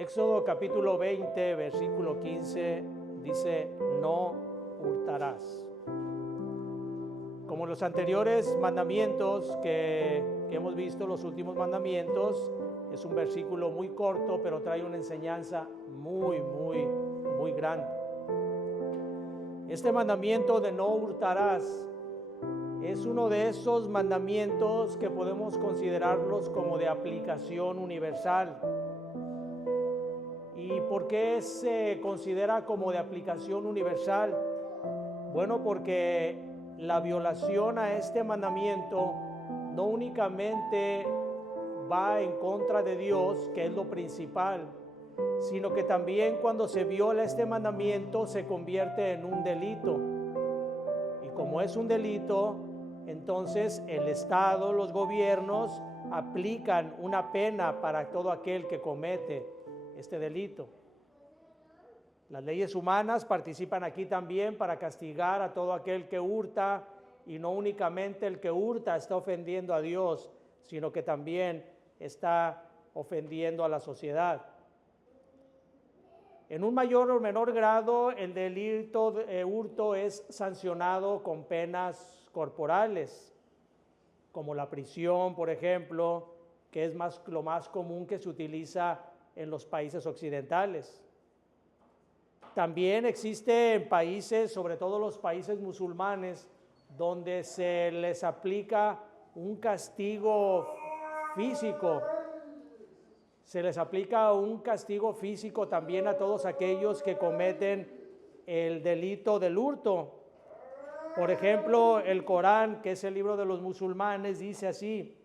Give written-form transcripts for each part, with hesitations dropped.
Éxodo capítulo 20, versículo 15 dice: no hurtarás. Como los anteriores mandamientos que hemos visto, los últimos mandamientos, es un versículo muy corto, pero trae una enseñanza muy grande. Este mandamiento de no hurtarás es uno de esos mandamientos que podemos considerarlos como de aplicación universal. ¿Y por qué se considera como de aplicación universal? Bueno, porque la violación a este mandamiento no únicamente va en contra de Dios, que es lo principal, sino que también cuando se viola este mandamiento se convierte en un delito. Y como es un delito, entonces el Estado, los gobiernos aplican una pena para todo aquel que comete este delito. Las leyes humanas participan aquí también para castigar a todo aquel que hurta, y no únicamente el que hurta está ofendiendo a Dios, sino que también está ofendiendo a la sociedad. En un mayor o menor grado, el delito de hurto es sancionado con penas corporales, como la prisión, por ejemplo, que es lo más común que se utiliza en los países occidentales. También existe en países, sobre todo los países musulmanes, donde se les aplica un castigo físico. Se les aplica un castigo físico también a todos aquellos que cometen el delito del hurto. Por ejemplo, el Corán, que es el libro de los musulmanes, dice así: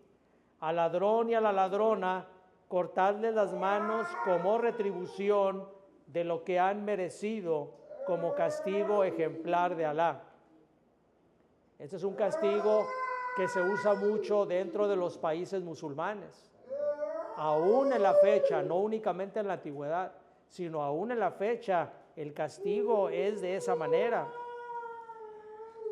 al ladrón y a la ladrona cortadle las manos como retribución de lo que han merecido como castigo ejemplar de Alá. Este es un castigo que se usa mucho dentro de los países musulmanes. Aún en la fecha, no únicamente en la antigüedad, sino aún en la fecha, el castigo es de esa manera.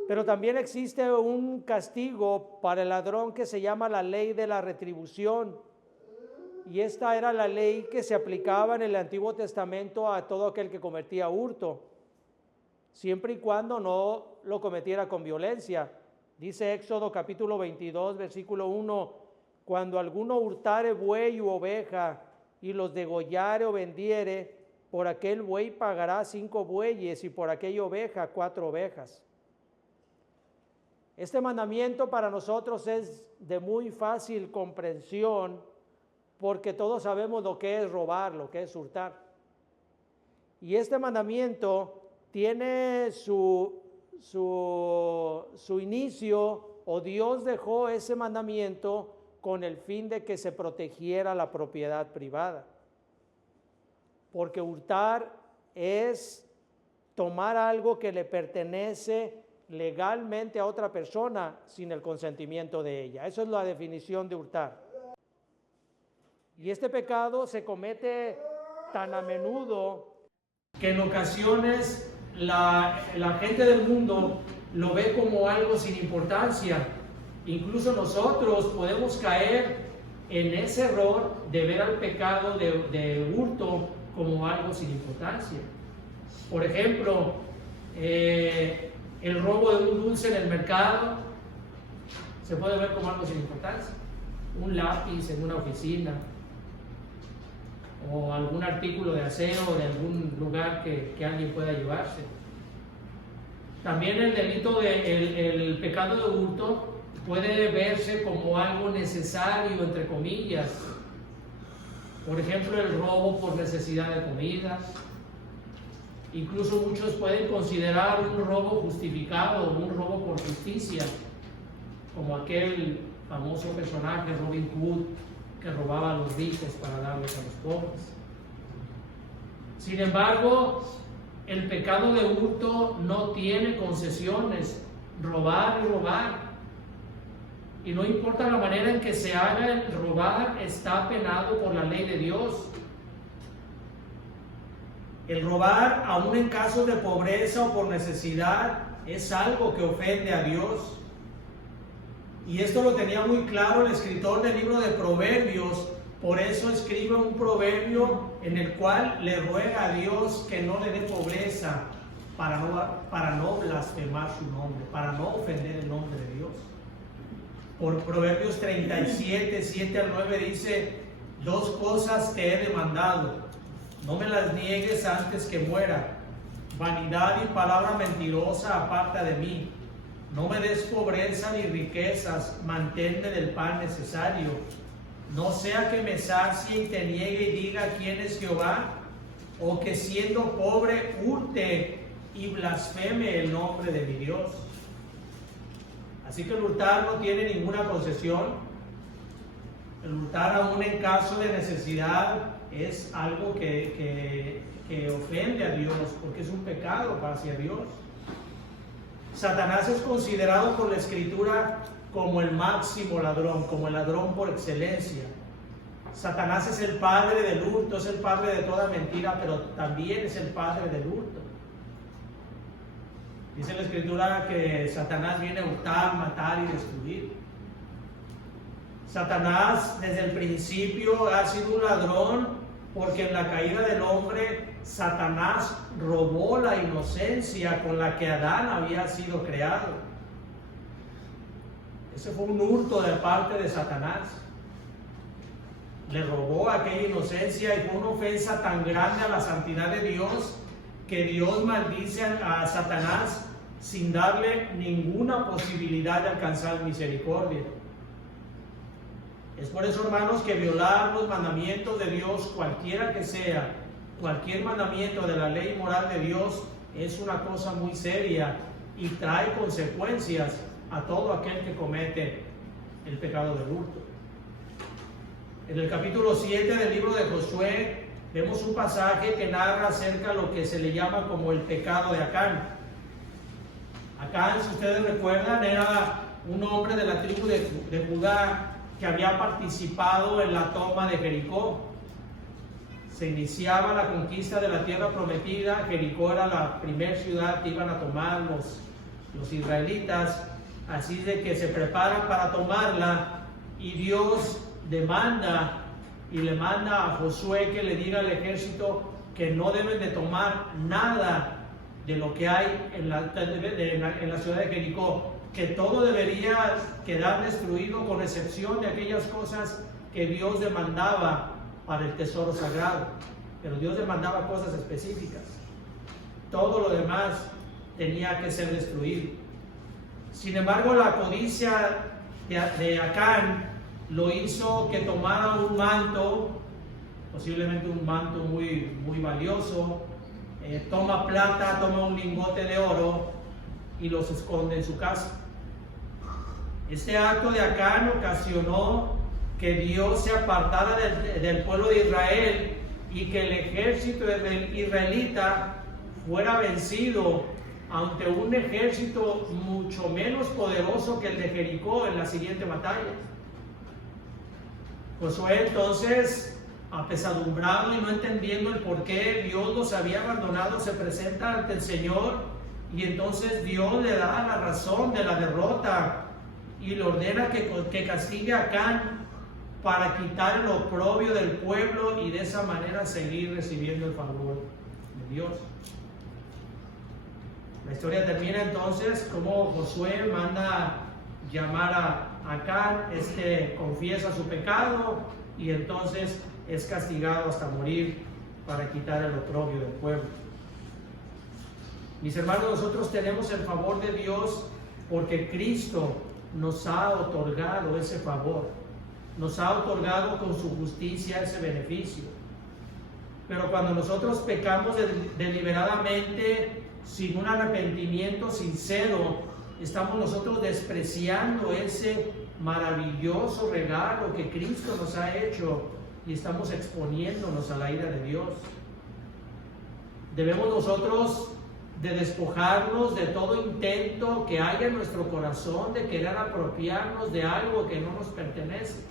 Pero también existe un castigo para el ladrón que se llama la ley de la retribución. Y esta era la ley que se aplicaba en el Antiguo Testamento a todo aquel que cometía hurto, siempre y cuando no lo cometiera con violencia. Dice Éxodo capítulo 22, versículo 1: cuando alguno hurtare buey u oveja y los degollare o vendiere, por aquel buey pagará 5 bueyes y por aquella oveja 4 ovejas. Este mandamiento para nosotros es de muy fácil comprensión, porque todos sabemos lo que es robar, lo que es hurtar. Y este mandamiento tiene su inicio, o Dios dejó ese mandamiento con el fin de que se protegiera la propiedad privada. Porque hurtar es tomar algo que le pertenece legalmente a otra persona sin el consentimiento de ella. Eso es la definición de hurtar. Y este pecado se comete tan a menudo que en ocasiones la gente del mundo lo ve como algo sin importancia. Incluso nosotros podemos caer en ese error de ver al pecado de hurto como algo sin importancia. Por ejemplo, el robo de un dulce en el mercado se puede ver como algo sin importancia. Un lápiz en una oficina, o algún artículo de aseo de algún lugar que alguien pueda llevarse. También el delito el pecado de hurto puede verse como algo necesario, entre comillas. Por ejemplo, el robo por necesidad de comida. Incluso muchos pueden considerar un robo justificado, un robo por justicia, como aquel famoso personaje Robin Hood, que robaba a los ricos para darles a los pobres. Sin embargo, el pecado de hurto no tiene concesiones. Robar es robar. Y no importa la manera en que se haga, el robar está penado por la ley de Dios. El robar, aun en casos de pobreza o por necesidad, es algo que ofende a Dios. Y esto lo tenía muy claro el escritor del libro de Proverbios, Por eso escribe un proverbio en el cual le ruega a Dios que no le dé pobreza para no blasfemar su nombre, para no ofender el nombre de Dios. Por Proverbios 37, 7 al 9 dice: 2 cosas te he demandado, no me las niegues antes que muera. Vanidad y palabra mentirosa aparta de mí. No me des pobreza ni riquezas, manténme del pan necesario. No sea que me sacie y te niegue y diga quién es Jehová, o que siendo pobre hurte y blasfeme el nombre de mi Dios. Así que el hurtar no tiene ninguna concesión. El hurtar, aún en caso de necesidad, es algo que ofende a Dios, porque es un pecado hacia Dios. Satanás es considerado por la Escritura como el máximo ladrón, como el ladrón por excelencia. Satanás es el padre del hurto, es el padre de toda mentira, pero también es el padre del hurto. Dice la Escritura que Satanás viene a hurtar, matar y destruir. Satanás desde el principio ha sido un ladrón, porque en la caída del hombre Satanás robó la inocencia con la que Adán había sido creado. Ese fue un hurto de parte de Satanás. Le robó aquella inocencia y fue una ofensa tan grande a la santidad de Dios que Dios maldice a Satanás sin darle ninguna posibilidad de alcanzar misericordia. Es por eso, hermanos, que violar los mandamientos de Dios, cualquiera que sea, cualquier mandamiento de la ley moral de Dios, es una cosa muy seria y trae consecuencias a todo aquel que comete el pecado del hurto. En el capítulo 7 del libro de Josué vemos un pasaje que narra acerca de lo que se le llama como el pecado de Acán. Acán, si ustedes recuerdan, era un hombre de la tribu de Judá que había participado en la toma de Jericó. Se iniciaba la conquista de la tierra prometida. Jericó era la primera ciudad que iban a tomar los israelitas, así de que se preparan para tomarla, y Dios demanda y le manda a Josué que le diga al ejército que no deben de tomar nada de lo que hay en la ciudad de Jericó, que todo debería quedar destruido con excepción de aquellas cosas que Dios demandaba para el tesoro sagrado. Pero Dios demandaba cosas específicas. Todo lo demás tenía que ser destruido. Sin embargo, la codicia de Acán lo hizo que tomara un manto, posiblemente un manto muy, muy valioso, toma plata, toma un lingote de oro y los esconde en su casa. Este acto de Acán ocasionó que Dios se apartara del pueblo de Israel y que el ejército israelita fuera vencido ante un ejército mucho menos poderoso que el de Jericó en la siguiente batalla. Josué entonces, apesadumbrado y no entendiendo el por qué Dios los había abandonado, se presenta ante el Señor, y entonces Dios le da la razón de la derrota y le ordena que castigue a Acán para quitar el oprobio del pueblo y de esa manera seguir recibiendo el favor de Dios. La historia termina entonces como Josué manda llamar a Acán, confiesa su pecado y entonces es castigado hasta morir para quitar el oprobio del pueblo. Mis hermanos, nosotros tenemos el favor de Dios porque Cristo nos ha otorgado ese favor, nos ha otorgado con su justicia ese beneficio. Pero cuando nosotros pecamos deliberadamente, sin un arrepentimiento sincero, estamos nosotros despreciando ese maravilloso regalo que Cristo nos ha hecho y estamos exponiéndonos a la ira de Dios. Debemos nosotros de despojarnos de todo intento que haya en nuestro corazón de querer apropiarnos de algo que no nos pertenece.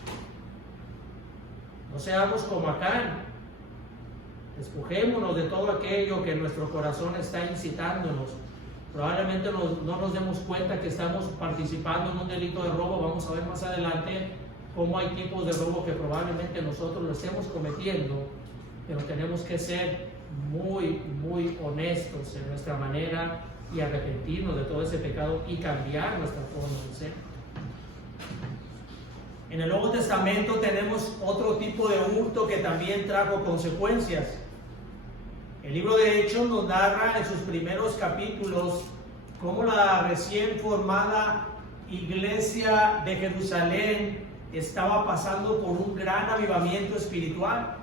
No seamos como Acán. Despojémonos de todo aquello que nuestro corazón está incitándonos. Probablemente no nos demos cuenta que estamos participando en un delito de robo, vamos a ver más adelante, cómo hay tipos de robo que probablemente nosotros lo estemos cometiendo, pero tenemos que ser muy, muy honestos en nuestra manera y arrepentirnos de todo ese pecado y cambiar nuestra forma de ser. En el Nuevo Testamento tenemos otro tipo de hurto que también trajo consecuencias. El libro de Hechos nos narra en sus primeros capítulos cómo la recién formada iglesia de Jerusalén estaba pasando por un gran avivamiento espiritual.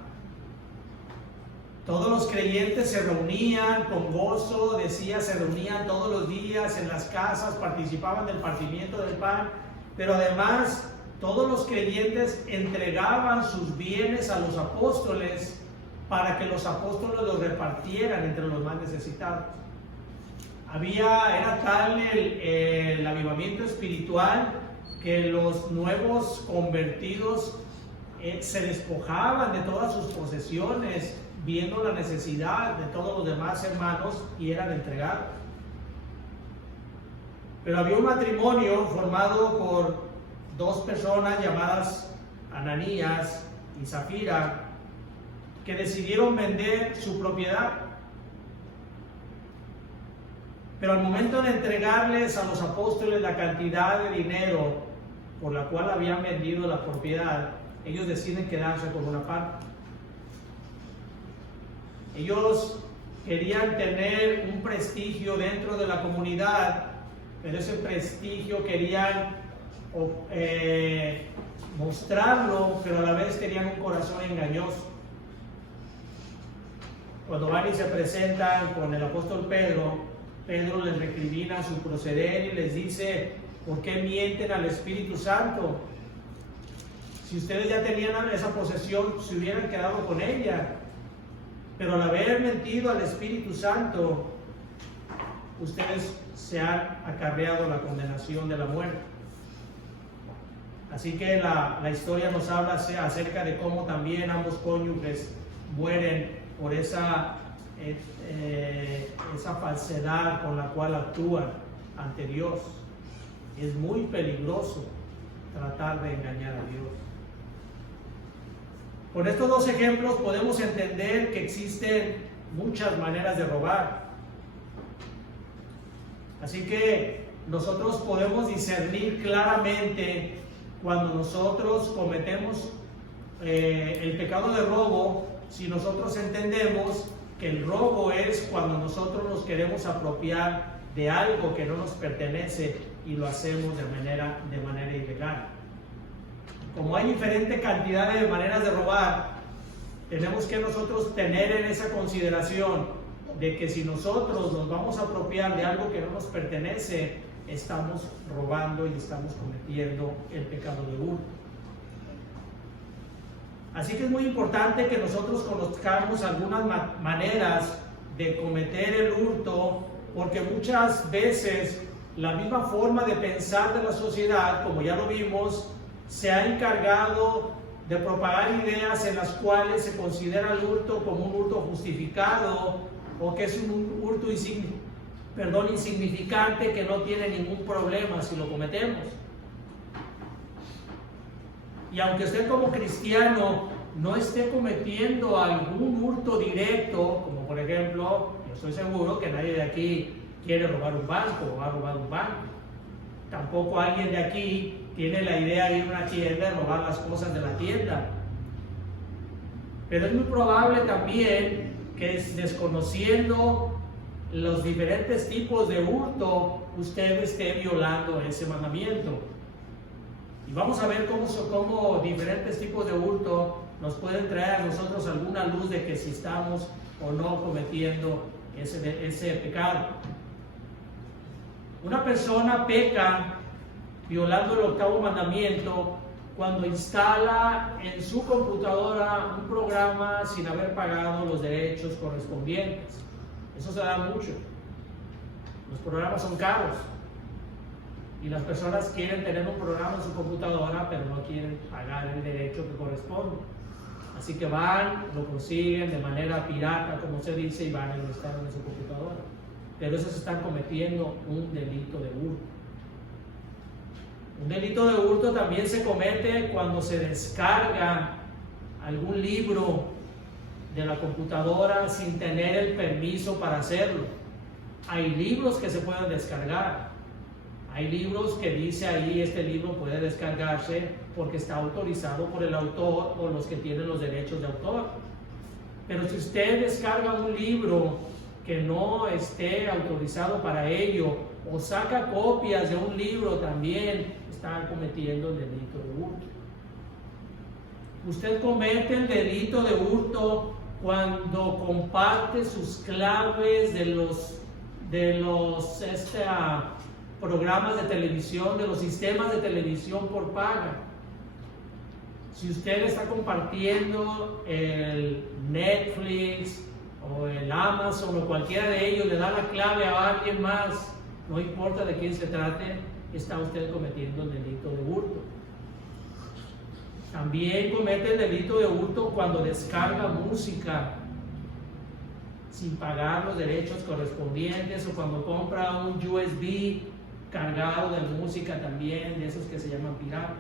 Todos los creyentes se reunían con gozo, se reunían todos los días en las casas, participaban del partimiento del pan, pero además todos los creyentes entregaban sus bienes a los apóstoles para que los apóstoles los repartieran entre los más necesitados. Era tal el avivamiento espiritual que los nuevos convertidos se despojaban de todas sus posesiones, viendo la necesidad de todos los demás hermanos, y eran entregados. Pero había un matrimonio formado por dos personas llamadas Ananías y Zafira, que decidieron vender su propiedad. Pero al momento de entregarles a los apóstoles la cantidad de dinero por la cual habían vendido la propiedad, ellos deciden quedarse con una parte. Ellos querían tener un prestigio dentro de la comunidad, pero ese prestigio querían mostrarlo, pero a la vez tenían un corazón engañoso. Cuando van y se presentan con el apóstol Pedro, Pedro les recrimina su proceder y les dice: ¿por qué mienten al Espíritu Santo? Si ustedes ya tenían esa posesión, se hubieran quedado con ella. Pero al haber mentido al Espíritu Santo, ustedes se han acarreado la condenación de la muerte. Así que la historia nos habla acerca de cómo también ambos cónyuges mueren por esa falsedad con la cual actúan ante Dios. Es muy peligroso tratar de engañar a Dios. Con estos dos ejemplos podemos entender que existen muchas maneras de robar. Así que nosotros podemos discernir claramente cuando nosotros cometemos el pecado de robo, si nosotros entendemos que el robo es cuando nosotros nos queremos apropiar de algo que no nos pertenece y lo hacemos de manera ilegal. Como hay diferente cantidad de maneras de robar, tenemos que nosotros tener en esa consideración de que si nosotros nos vamos a apropiar de algo que no nos pertenece, estamos robando y estamos cometiendo el pecado de hurto. Así que es muy importante que nosotros conozcamos algunas maneras de cometer el hurto, porque muchas veces la misma forma de pensar de la sociedad, como ya lo vimos, se ha encargado de propagar ideas en las cuales se considera el hurto como un hurto justificado, o que es un hurto insignificante, que no tiene ningún problema si lo cometemos. Y aunque usted como cristiano no esté cometiendo algún hurto directo, como por ejemplo, yo estoy seguro que nadie de aquí quiere robar un banco o ha robado un banco. Tampoco alguien de aquí tiene la idea de ir a una tienda y robar las cosas de la tienda. Pero es muy probable también que, desconociendo los diferentes tipos de hurto, usted esté violando ese mandamiento. Y vamos a ver cómo diferentes tipos de hurto nos pueden traer a nosotros alguna luz de que si estamos o no cometiendo ese pecado. Una persona peca violando el octavo mandamiento cuando instala en su computadora un programa sin haber pagado los derechos correspondientes. Eso se da mucho. Los programas son caros y las personas quieren tener un programa en su computadora, pero no quieren pagar el derecho que corresponde. Así que van, lo consiguen de manera pirata, como se dice, y van y lo instalan en su computadora. Pero esos están cometiendo un delito de hurto. Un delito de hurto también se comete cuando se descarga algún libro de la computadora sin tener el permiso para hacerlo. Hay libros que se pueden descargar. Hay libros que dice ahí, este libro puede descargarse porque está autorizado por el autor o los que tienen los derechos de autor. Pero si usted descarga un libro que no esté autorizado para ello, o saca copias de un libro, también está cometiendo el delito de hurto. Usted comete el delito de hurto cuando comparte sus claves de los programas de televisión, de los sistemas de televisión por paga. Si usted está compartiendo el Netflix o el Amazon o cualquiera de ellos, le da la clave a alguien más, no importa de quién se trate, está usted cometiendo el delito de hurto. También comete el delito de hurto cuando descarga música sin pagar los derechos correspondientes, o cuando compra un USB cargado de música también, de esos que se llaman piratas.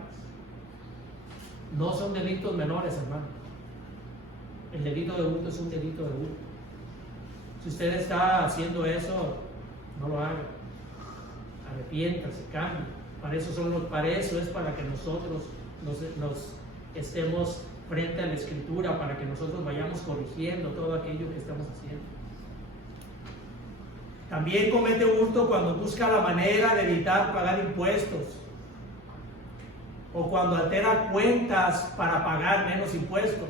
No son delitos menores, hermano. El delito de hurto es un delito de hurto. Si usted está haciendo eso, no lo haga. Arrepiéntase, cambie. Para eso es para que nosotros nos estemos frente a la Escritura, para que nosotros vayamos corrigiendo todo aquello que estamos haciendo. También comete hurto cuando busca la manera de evitar pagar impuestos, o cuando altera cuentas para pagar menos impuestos,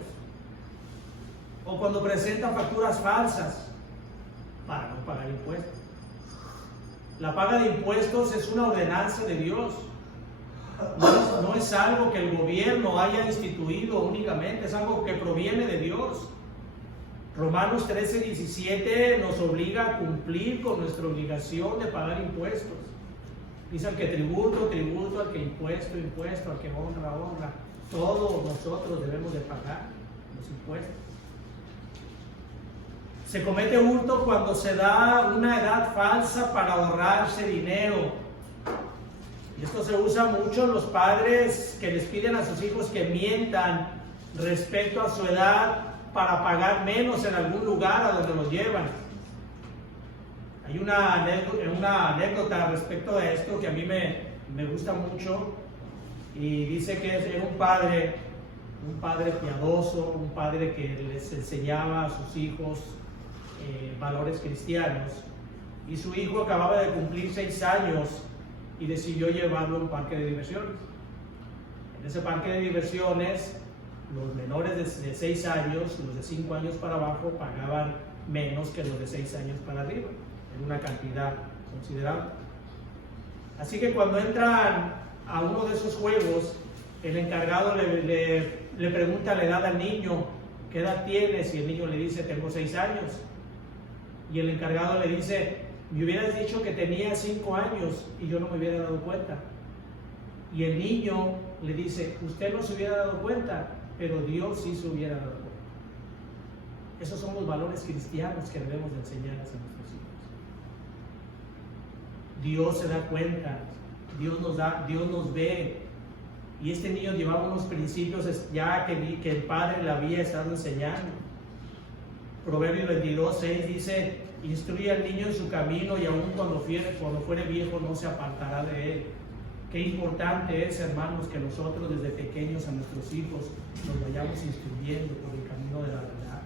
o cuando presenta facturas falsas para no pagar impuestos. La paga de impuestos es una ordenanza de Dios. No es algo que el gobierno haya instituido únicamente, es algo que proviene de Dios. Romanos 13:17 nos obliga a cumplir con nuestra obligación de pagar impuestos. Dice: al que tributo, tributo; al que impuesto, impuesto; al que honra, honra. Todos nosotros debemos de pagar los impuestos. Se comete hurto cuando se da una edad falsa para ahorrarse dinero. Y esto se usa mucho en los padres que les piden a sus hijos que mientan respecto a su edad para pagar menos en algún lugar a donde los llevan. Hay una anécdota respecto a esto que a mí me gusta mucho, y dice que era un padre piadoso, un padre que les enseñaba a sus hijos valores cristianos, y su hijo acababa de cumplir 6 años y decidió llevarlo a un parque de diversiones. En ese parque de diversiones, los menores de 6 años, los de 5 años para abajo, pagaban menos que los de 6 años para arriba, en una cantidad considerable. Así que cuando entran a uno de esos juegos, el encargado le pregunta la edad al niño: ¿qué edad tienes? Y el niño le dice: tengo 6 años. Y el encargado le dice: me hubieras dicho que tenía 5 años y yo no me hubiera dado cuenta. Y el niño le dice: usted no se hubiera dado cuenta, pero Dios sí se hubiera dado cuenta. Esos son los valores cristianos que debemos de enseñarles a nuestros hijos. Dios se da cuenta, Dios nos ve. Y este niño llevaba unos principios ya que el padre le había estado enseñando. Proverbios 22:6 dice: instruye al niño en su camino, y aun cuando fuere viejo no se apartará de él. Qué importante es, hermanos, que nosotros desde pequeños a nuestros hijos nos vayamos instruyendo por el camino de la verdad,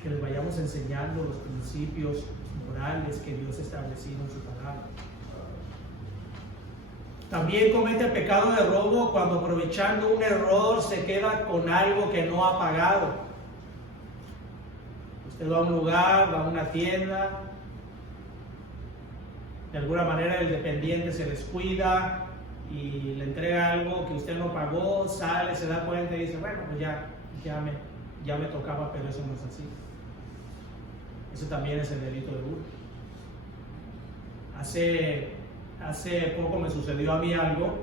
que les vayamos enseñando los principios morales que Dios ha establecido en su palabra. También comete el pecado de robo cuando, aprovechando un error, se queda con algo que no ha pagado. Usted va a un lugar, va a una tienda, de alguna manera el dependiente se descuida y le entrega algo que usted no pagó, sale, se da cuenta y dice: bueno, pues ya me tocaba, pero eso no es así. Eso también es el delito de hurto. Hace poco me sucedió a mí algo,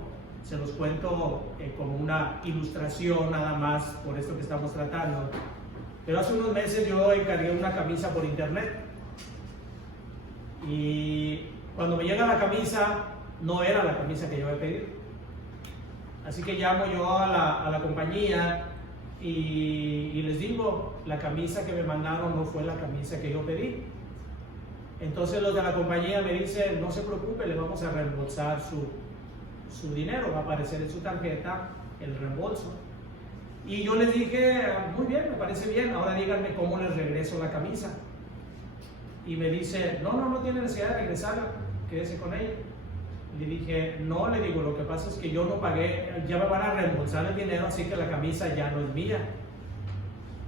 se los cuento como una ilustración nada más por esto que estamos tratando. Pero hace unos meses yo encargué una camisa por internet, y cuando me llega la camisa, no era la camisa que yo había pedido. Así que llamo yo a la compañía y les digo, la camisa que me mandaron no fue la camisa que yo pedí. Entonces los de la compañía me dicen, no se preocupe, le vamos a reembolsar su dinero, va a aparecer en su tarjeta el reembolso. Y yo les dije, muy bien, me parece bien, ahora díganme cómo les regreso la camisa. Y me dice, no tiene necesidad de regresarla, quédese con ella. Le dije, no, le digo, lo que pasa es que yo no pagué, ya me van a reembolsar el dinero, así que la camisa ya no es mía.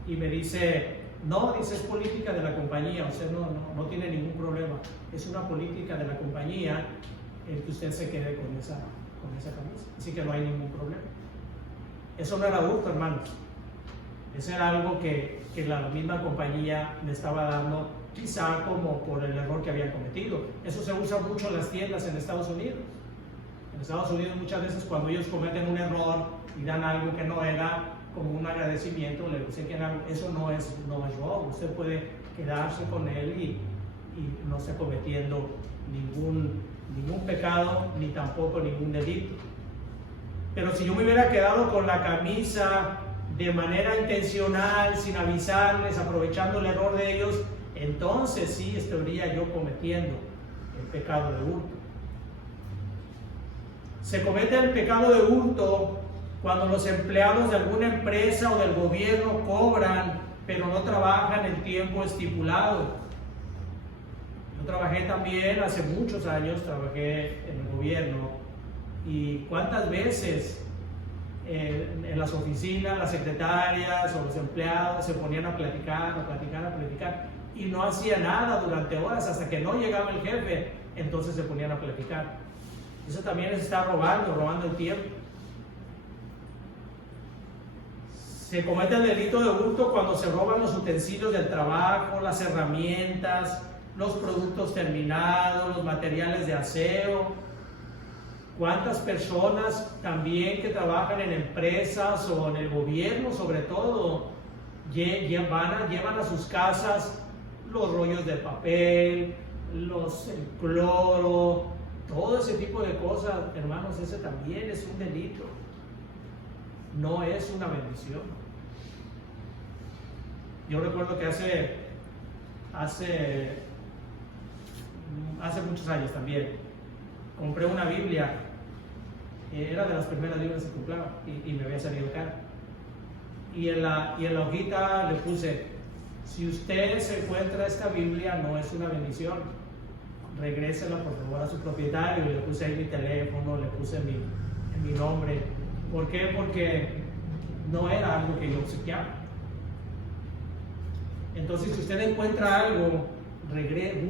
Y me dice, no, dice, es política de la compañía, usted no tiene ningún problema, es una política de la compañía el que usted se quede con esa camisa, así que no hay ningún problema. Eso no era hurto, hermanos, eso era algo que la misma compañía me estaba dando, quizá como por el error que había cometido. Eso se usa mucho en las tiendas en Estados Unidos. En Estados Unidos muchas veces cuando ellos cometen un error y dan algo que no era, como un agradecimiento, le dicen que eso no es robo, usted puede quedarse con él y no está cometiendo ningún pecado ni tampoco ningún delito. Pero si yo me hubiera quedado con la camisa de manera intencional, sin avisarles, aprovechando el error de ellos, entonces sí estaría yo cometiendo el pecado de hurto. Se comete el pecado de hurto cuando los empleados de alguna empresa o del gobierno cobran, pero no trabajan el tiempo estipulado. Yo trabajé también hace muchos años, trabajé en el gobierno, y cuántas veces en las oficinas las secretarias o los empleados se ponían a platicar, y no hacían nada durante horas hasta que no llegaba el jefe, entonces se ponían a platicar. Eso también es estar robando el tiempo. Se comete el delito de hurto cuando se roban los utensilios del trabajo, las herramientas, los productos terminados, los materiales de aseo. ¿Cuántas personas también que trabajan en empresas o en el gobierno, sobre todo, llevan a sus casas los rollos de papel, el cloro, todo ese tipo de cosas? Hermanos, ese también es un delito. No es una bendición. Yo recuerdo que hace muchos años también compré una Biblia, era de las primeras Biblias que compraba y me había salido cara. Y en la hojita le puse, si usted se encuentra esta Biblia, no es una bendición, regrésela por favor a su propietario. Y le puse ahí mi teléfono, le puse mi nombre. ¿Por qué? Porque no era algo que yo obsequiaba. Entonces, si usted encuentra algo,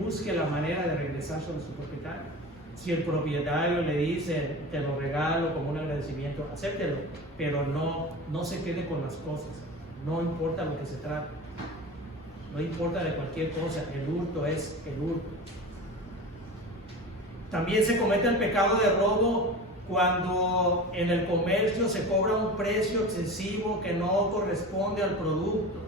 busque la manera de regresárselo a su propietario. Si el propietario le dice, te lo regalo como un agradecimiento, acéptelo, pero no se quede con las cosas. No importa lo que se trate. No importa de cualquier cosa, el hurto es el hurto. También se comete el pecado de robo cuando en el comercio se cobra un precio excesivo que no corresponde al producto.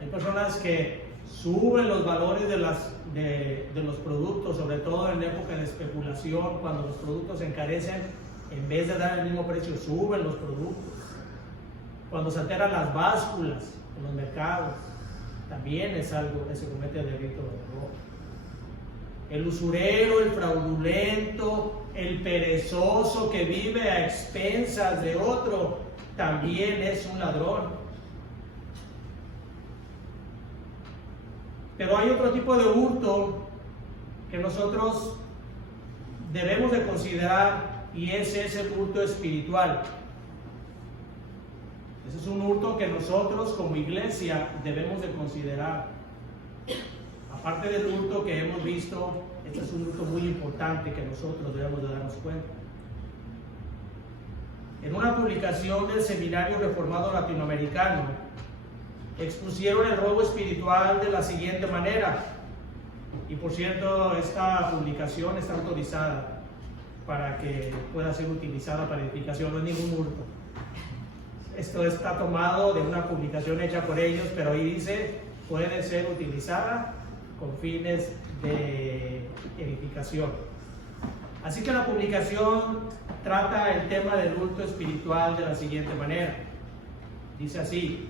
Hay personas que suben los valores de los productos, sobre todo en época de especulación, cuando los productos se encarecen, en vez de dar el mismo precio, suben los productos. Cuando se alteran las básculas en los mercados, también es algo que se comete el delito de robo. El usurero, el fraudulento, el perezoso que vive a expensas de otro, también es un ladrón. Pero hay otro tipo de hurto que nosotros debemos de considerar, y ese es el hurto espiritual. Ese es un hurto que nosotros como iglesia debemos de considerar. Aparte del hurto que hemos visto, este es un hurto muy importante que nosotros debemos de darnos cuenta. En una publicación del Seminario Reformado Latinoamericano, expusieron el robo espiritual de la siguiente manera. Y por cierto, esta publicación está autorizada para que pueda ser utilizada para edificación, no es ningún hurto. Esto está tomado de una publicación hecha por ellos, pero ahí dice, puede ser utilizada con fines de edificación. Así que la publicación trata el tema del hurto espiritual de la siguiente manera. Dice así: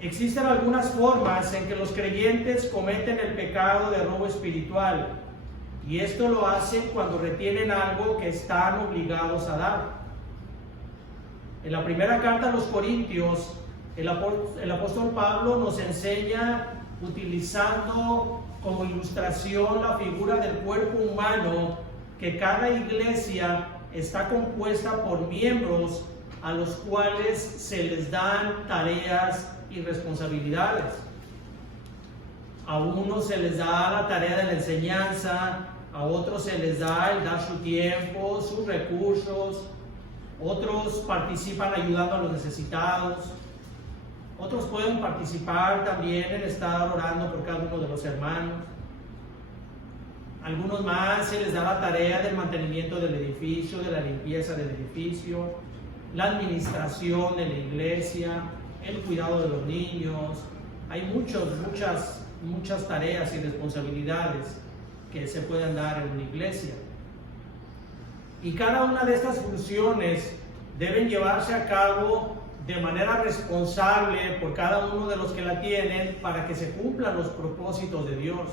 existen algunas formas en que los creyentes cometen el pecado de robo espiritual, y esto lo hacen cuando retienen algo que están obligados a dar. En la primera carta a los Corintios, el apóstol Pablo nos enseña, utilizando como ilustración la figura del cuerpo humano, que cada iglesia está compuesta por miembros a los cuales se les dan tareas y responsabilidades. A unos se les da la tarea de la enseñanza, a otros se les da el dar su tiempo, sus recursos, otros participan ayudando a los necesitados, otros pueden participar también en estar orando por cada uno de los hermanos. Algunos más se les da la tarea del mantenimiento del edificio, de la limpieza del edificio, la administración de la iglesia, el cuidado de los niños. Hay muchas tareas y responsabilidades que se pueden dar en una iglesia. Y cada una de estas funciones deben llevarse a cabo de manera responsable por cada uno de los que la tienen, para que se cumplan los propósitos de Dios.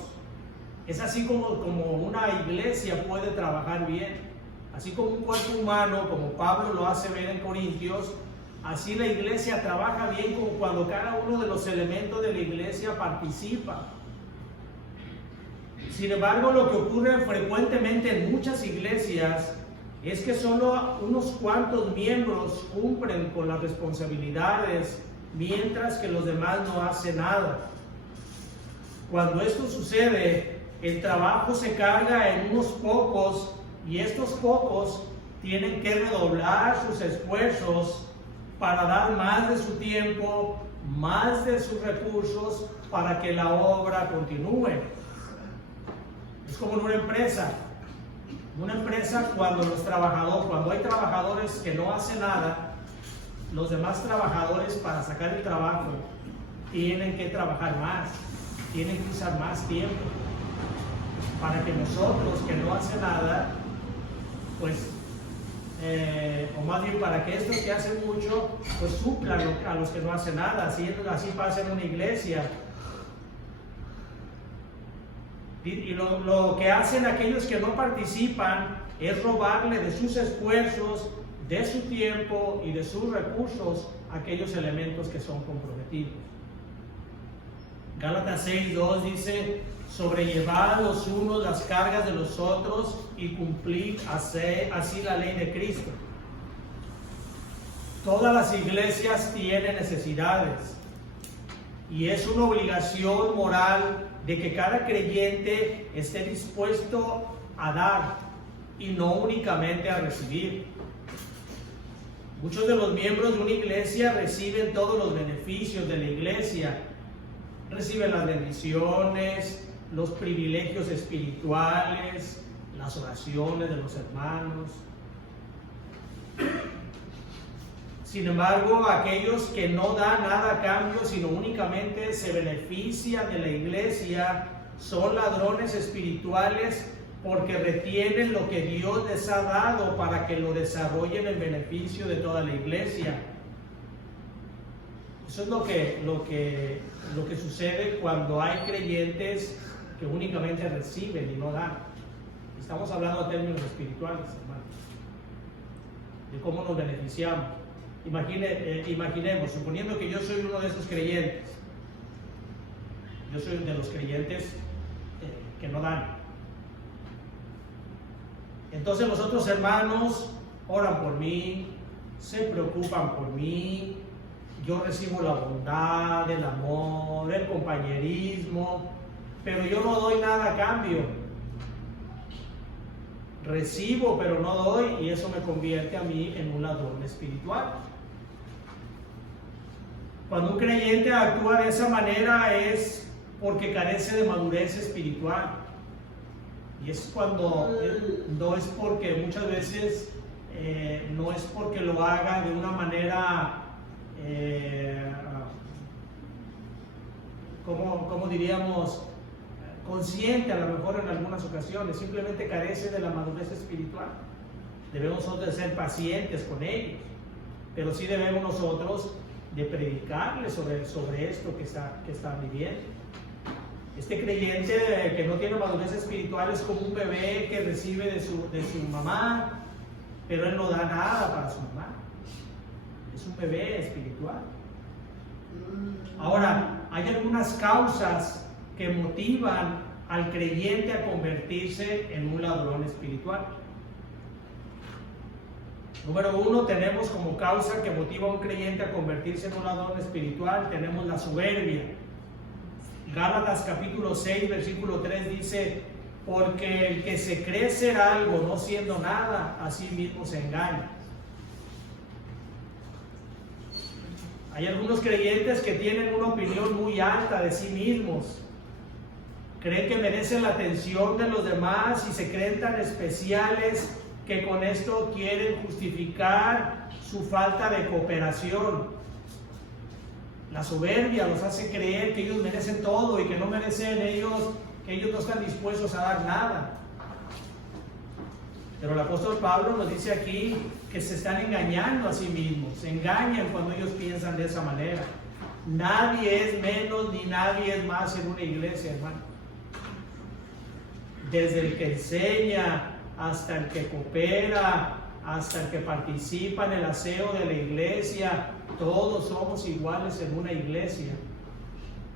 Es así como una iglesia puede trabajar bien. Así como un cuerpo humano, como Pablo lo hace ver en Corintios, así la iglesia trabaja bien como cuando cada uno de los elementos de la iglesia participa. Sin embargo, lo que ocurre frecuentemente en muchas iglesias es que solo unos cuantos miembros cumplen con las responsabilidades, mientras que los demás no hacen nada. Cuando esto sucede, el trabajo se carga en unos pocos, y estos pocos tienen que redoblar sus esfuerzos para dar más de su tiempo, más de sus recursos, para que la obra continúe. Es como en una empresa. Una empresa, cuando hay trabajadores que no hacen nada, los demás trabajadores, para sacar el trabajo, tienen que trabajar más, tienen que usar más tiempo, para que nosotros que no hacen nada, pues, o más bien para que estos que hacen mucho, pues suplan a los que no hacen nada. Así pasa en una iglesia. Y lo que hacen aquellos que no participan es robarle de sus esfuerzos, de su tiempo y de sus recursos a aquellos elementos que son comprometidos. Gálatas 6:2 dice: sobrellevad los unos las cargas de los otros y cumplid así la ley de Cristo. Todas las iglesias tienen necesidades, y es una obligación moral de que cada creyente esté dispuesto a dar y no únicamente a recibir. Muchos de los miembros de una iglesia reciben todos los beneficios de la iglesia. Reciben las bendiciones, los privilegios espirituales, las oraciones de los hermanos. Sin embargo, aquellos que no dan nada a cambio, sino únicamente se benefician de la iglesia, son ladrones espirituales, porque retienen lo que Dios les ha dado para que lo desarrollen en beneficio de toda la iglesia. Eso es lo que sucede cuando hay creyentes que únicamente reciben y no dan. Estamos hablando de términos espirituales, hermanos, de cómo nos beneficiamos. Imaginemos, suponiendo que yo soy uno de esos creyentes, yo soy de los creyentes que no dan. Entonces los otros hermanos oran por mí, se preocupan por mí, yo recibo la bondad, el amor, el compañerismo, pero yo no doy nada a cambio. Recibo pero no doy, y eso me convierte a mí en un ladrón espiritual. Cuando un creyente actúa de esa manera es porque carece de madurez espiritual. Y es cuando no es porque muchas veces no es porque lo haga de una manera como diríamos, consciente a lo mejor en algunas ocasiones, simplemente carece de la madurez espiritual. Debemos nosotros ser pacientes con ellos, pero sí debemos nosotros de predicarles sobre esto que está viviendo. Este creyente que no tiene madurez espiritual es como un bebé que recibe de su mamá, pero él no da nada para su mamá. Es un bebé espiritual. Ahora, hay algunas causas que motivan al creyente a convertirse en un ladrón espiritual. Número 1, tenemos como causa que motiva a un creyente a convertirse en un ladrón espiritual, tenemos la soberbia. Gálatas capítulo 6, versículo 3 dice: porque el que se cree ser algo no siendo nada, a sí mismo se engaña. Hay algunos creyentes que tienen una opinión muy alta de sí mismos. Creen que merecen la atención de los demás y se creen tan especiales que con esto quieren justificar su falta de cooperación. La soberbia los hace creer que ellos merecen todo y que no merecen que ellos no están dispuestos a dar nada. Pero el apóstol Pablo nos dice aquí que se están engañando a sí mismos, se engañan cuando ellos piensan de esa manera. Nadie es menos ni nadie es más en una iglesia, hermano. Desde el que enseña hasta el que coopera, hasta el que participa en el aseo de la iglesia, todos somos iguales en una iglesia,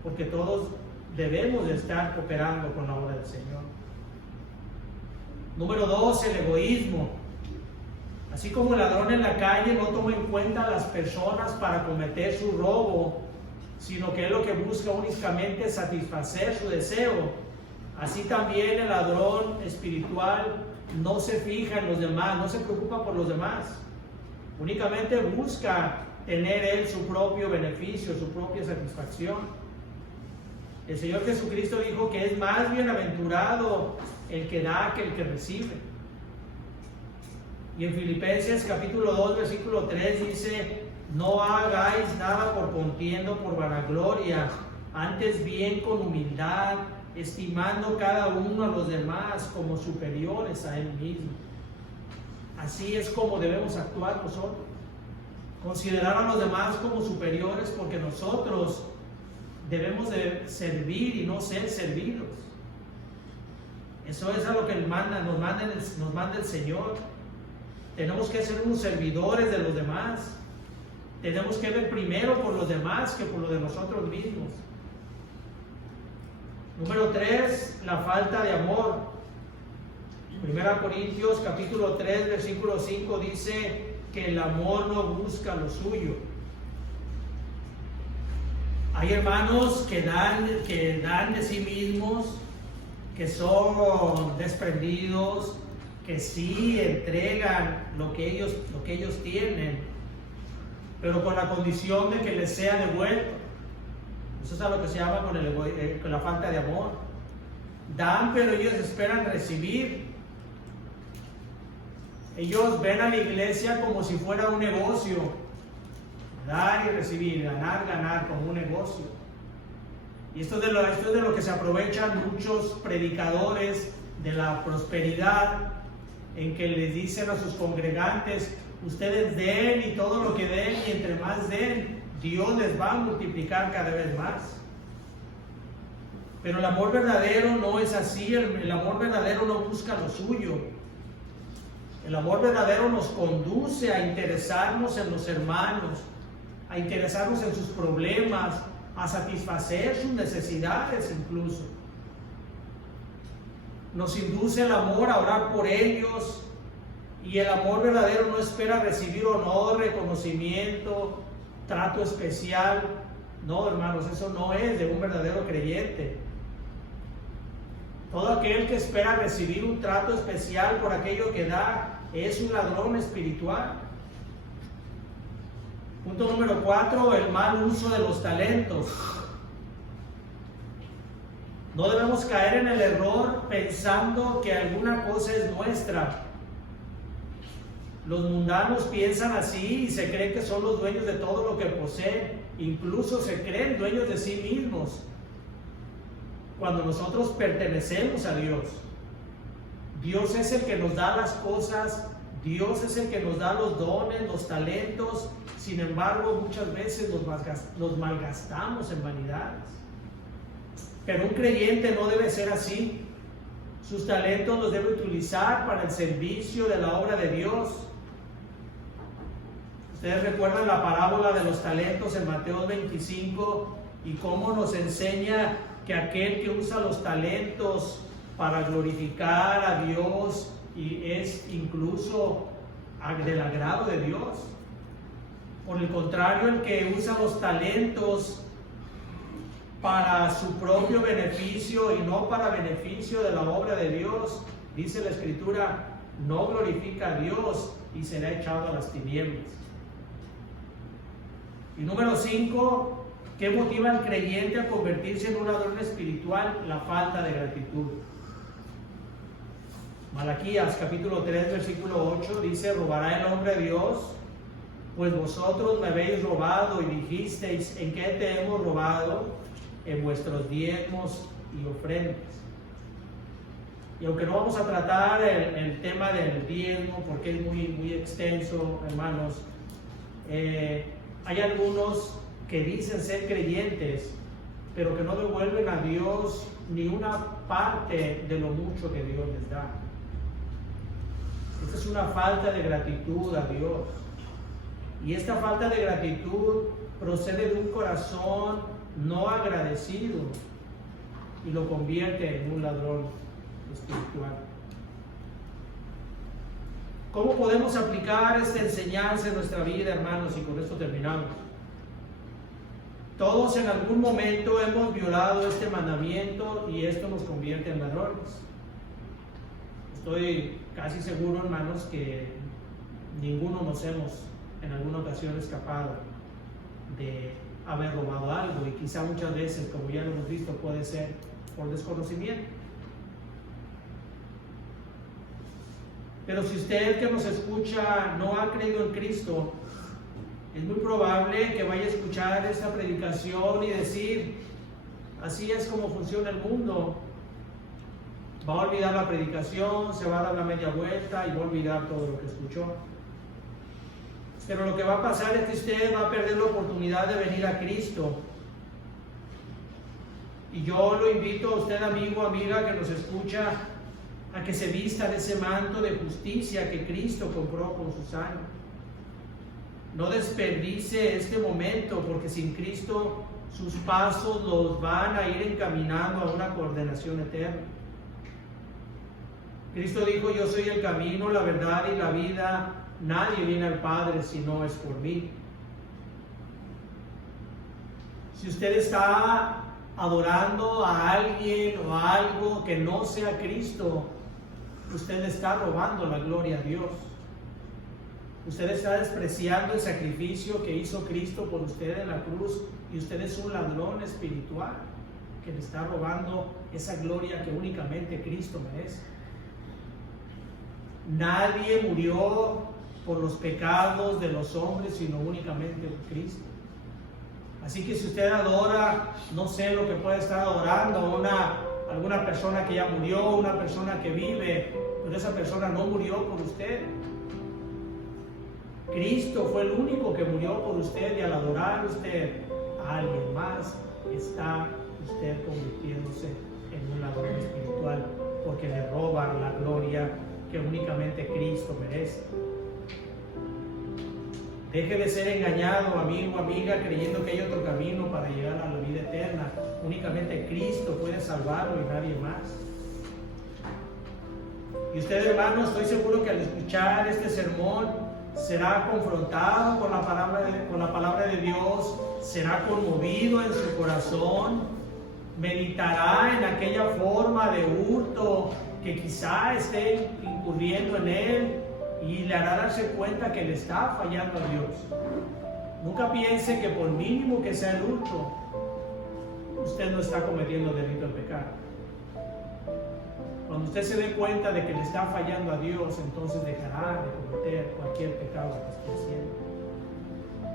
porque todos debemos de estar cooperando con la obra del Señor. Número 2, el egoísmo. Así como el ladrón en la calle no toma en cuenta a las personas para cometer su robo, sino que es lo que busca únicamente satisfacer su deseo, así también el ladrón espiritual no se fija en los demás, no se preocupa por los demás, únicamente busca tener él su propio beneficio, su propia satisfacción. El Señor Jesucristo dijo que es más bienaventurado el que da que el que recibe. Y en Filipenses capítulo 2 versículo 3 dice: no hagáis nada por contienda o por vanagloria, antes bien con humildad, estimando cada uno a los demás como superiores a él mismo. Así es como debemos actuar nosotros. Considerar a los demás como superiores, porque nosotros debemos de servir y no ser servidos. Eso es a lo que nos manda el Señor. Tenemos que ser unos servidores de los demás. Tenemos que ver primero por los demás que por lo de nosotros mismos. Número 3, la falta de amor. 1 Corintios capítulo 3 versículo 5 dice que el amor no busca lo suyo. Hay hermanos que dan de sí mismos, que son desprendidos, que sí entregan lo que ellos tienen, pero con la condición de que les sea devuelto. Eso es a lo que se llama con la falta de amor. Dan, pero ellos esperan recibir. Ellos ven a la iglesia como si fuera un negocio. Dar y recibir, ganar como un negocio. Y esto es de lo que se aprovechan muchos predicadores de la prosperidad, en que les dicen a sus congregantes: ustedes den y todo lo que den, y entre más den, Dios les va a multiplicar cada vez más. Pero el amor verdadero no es así. El amor verdadero no busca lo suyo. El amor verdadero nos conduce a interesarnos en los hermanos, a interesarnos en sus problemas, a satisfacer sus necesidades incluso. Nos induce el amor a orar por ellos, y el amor verdadero no espera recibir honor, reconocimiento, trato especial. No, hermanos, eso no es de un verdadero creyente. Todo aquel que espera recibir un trato especial por aquello que da es un ladrón espiritual. Punto número 4, el mal uso de los talentos. No debemos caer en el error pensando que alguna cosa es nuestra. Los mundanos piensan así y se creen que son los dueños de todo lo que poseen. Incluso se creen dueños de sí mismos. cuando nosotros pertenecemos a Dios. Dios es el que nos da las cosas, Dios es el que nos da los dones, los talentos. Sin embargo, muchas veces los malgastamos en vanidades. Pero un creyente no debe ser así. Sus talentos los debe utilizar para el servicio de la obra de Dios. Ustedes recuerdan la parábola de los talentos en Mateo 25 y cómo nos enseña que aquel que usa los talentos para glorificar a Dios y es incluso del agrado de Dios. Por el contrario, el que usa los talentos para su propio beneficio y no para beneficio de la obra de Dios, dice la Escritura, no glorifica a Dios y será echado a las tinieblas. Y número 5, ¿qué motiva al creyente a convertirse en un ladrón espiritual? La falta de gratitud. Malaquías capítulo 3 versículo 8 dice: robará el hombre a Dios, pues vosotros me habéis robado y dijisteis, ¿en qué te hemos robado? En vuestros diezmos y ofrendas. Y aunque no vamos a tratar el tema del diezmo porque es muy extenso, hermanos, hay algunos que dicen ser creyentes, pero que no devuelven a Dios ni una parte de lo mucho que Dios les da. Esta es una falta de gratitud a Dios. Y esta falta de gratitud procede de un corazón no agradecido y lo convierte en un ladrón espiritual. ¿Cómo podemos aplicar esta enseñanza en nuestra vida, hermanos? Y con esto terminamos. Todos en algún momento hemos violado este mandamiento y esto nos convierte en ladrones. Estoy casi seguro, hermanos, que ninguno nos hemos en alguna ocasión escapado de haber robado algo, y quizá muchas veces, como ya lo hemos visto, puede ser por desconocimiento. Pero si usted que nos escucha no ha creído en Cristo, es muy probable que vaya a escuchar esta predicación y decir: así es como funciona el mundo. Va a olvidar la predicación, se va a dar la media vuelta y va a olvidar todo lo que escuchó. Pero lo que va a pasar es que usted va a perder la oportunidad de venir a Cristo. Y yo lo invito a usted, amigo, amiga, que nos escucha, a que se vista de ese manto de justicia que Cristo compró con su sangre. No desperdicie este momento, porque sin Cristo sus pasos los van a ir encaminando a una condenación eterna. Cristo dijo: yo soy el camino, la verdad y la vida. Nadie viene al Padre si no es por mí. Si usted está adorando a alguien o a algo que no sea Cristo, usted le está robando la gloria a Dios. Usted está despreciando el sacrificio que hizo Cristo por usted en la cruz, y usted es un ladrón espiritual que le está robando esa gloria que únicamente Cristo merece. Nadie murió por los pecados de los hombres, sino únicamente Cristo. Así que si usted adora, no sé lo que puede estar adorando, alguna persona que ya murió, una persona que vive, pero esa persona no murió por usted. Cristo fue el único que murió por usted, y al adorar usted a alguien más, está usted convirtiéndose en un ladrón espiritual, porque le roban la gloria que únicamente Cristo merece. Deje de ser engañado, amigo, amiga, creyendo que hay otro camino para llegar a la vida eterna. Únicamente Cristo puede salvarlo y nadie más. Y usted, hermano, estoy seguro que al escuchar este sermón será confrontado con la palabra de Dios, será conmovido en su corazón, meditará en aquella forma de hurto que quizá esté incurriendo en él, y le hará darse cuenta que le está fallando a Dios. Nunca piense que por mínimo que sea el hurto, usted no está cometiendo delito de pecado. Cuando usted se dé cuenta de que le está fallando a Dios, entonces dejará de cometer cualquier pecado que esté haciendo.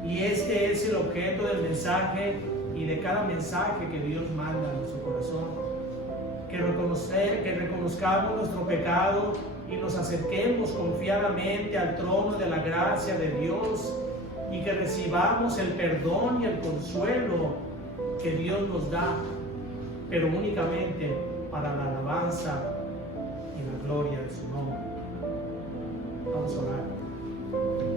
Y este es el objeto del mensaje y de cada mensaje que Dios manda en su corazón. que reconozcamos nuestro pecado y nos acerquemos confiadamente al trono de la gracia de Dios y que recibamos el perdón y el consuelo que Dios nos da, pero únicamente para la alabanza y la gloria de su nombre. Vamos a orar.